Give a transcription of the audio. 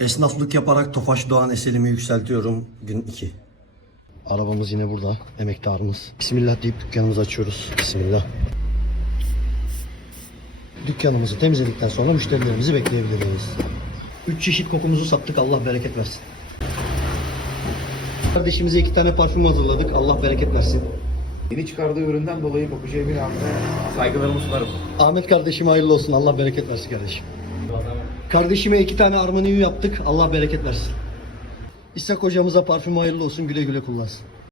Esnaflık yaparak Tofaş Doğan eselimi yükseltiyorum. Gün 2. Arabamız yine burada. Emektarımız. Bismillah deyip dükkanımızı açıyoruz. Bismillah. Dükkanımızı temizledikten sonra müşterilerimizi bekleyebiliriz. 3 çeşit kokumuzu sattık. Allah bereket versin. Kardeşimize 2 tane parfüm hazırladık. Allah bereket versin. Yeni çıkardığı üründen dolayı Kokucu Emin abime saygılarımı sunarım. Ahmet kardeşime hayırlı olsun. Allah bereket versin kardeşim. Kardeşime 2 tane Armani yaptık. Allah bereket versin. İshak hocamıza parfüm hayırlı olsun. Güle güle kullansın.